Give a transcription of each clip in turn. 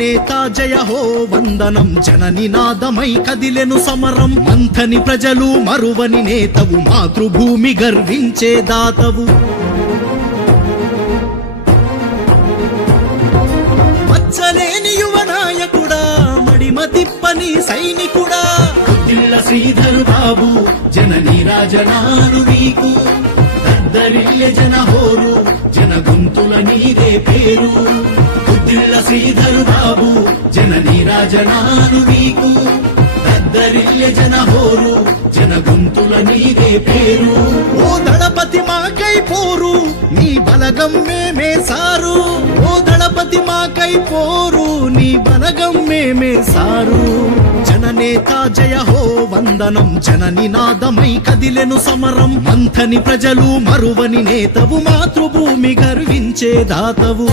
జననేత జయ హో వందనం జననినాదమై కదిలెను సమరం మంథని ప్రజలు మరువని నేతవు మాతృభూమి గర్వించే దాతవు మచ్చలేని యువ నాయకుడా మడిమ తిప్పని సైనికుడా గుద్దిళ్ళ శ్రీధర్ బాబు జనని రాజనాలు నీకు దద్దరిల్లె జన హోరు జన గొంతుల నీదే పేరు గుద్దిళ్ళ శ్రీధర్ బాబు జనని రాజనాలు నీకు దద్దరిల్లె జన హోరు జన గొంతుల నీదే పేరు ఓ దళపతి మాకై పోరు నీ బలగం మేమే సారు ఓ దళపతి మాకై పోరు నీ బలగం మేమే సారు జననేత జయ హో వందనం జననినాదమై కదిలెను సమరం మంథని ప్రజలు మరువని నేతవు మాతృభూమి గర్వించే దాతవు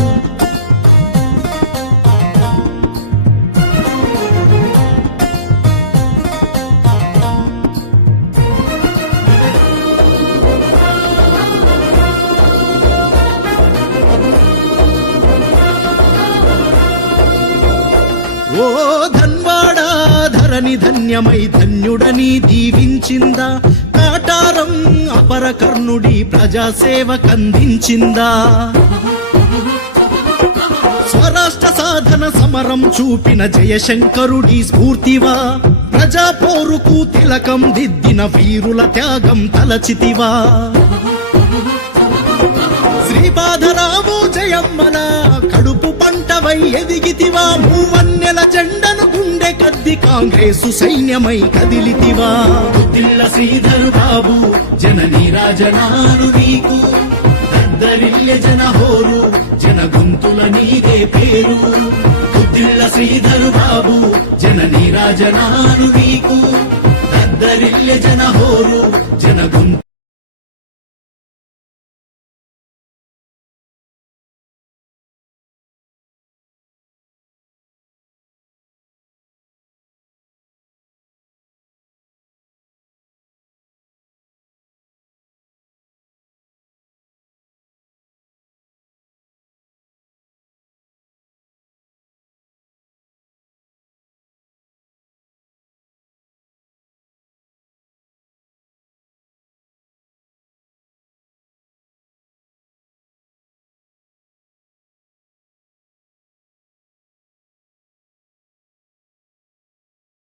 ఓ ధన్వాడా ధరణి ధన్యమై ధన్యుడని దీవించిందా కాటారం అపరకర్ణుడి ప్రజాసేవ కందించిందా స్వరాష్ట్ర సాధన సమరం చూపిన జయశంకరుడి స్ఫూర్తివా ప్రజా పోరుకు తిలకం దిద్దిన వీరుల త్యాగం తలచితివా శ్రీపాదరావు జయమ్మల కడుపు పంటవై ఎదిగితివా మూవన్నెల జెండను గుండె కద్ది కాంగ్రెసు సైన్యమై కదిలితివా గుద్దిళ్ళ శ్రీధర్ బాబు జనని రాజనాలు నీకు దద్దరిల్లె జన హోరు జన గొంతుల నీదే పేరు గుద్దిళ్ళ శ్రీధర్ బాబు జనని రాజనాలు నీకు దద్దరిల్లె జన హోరు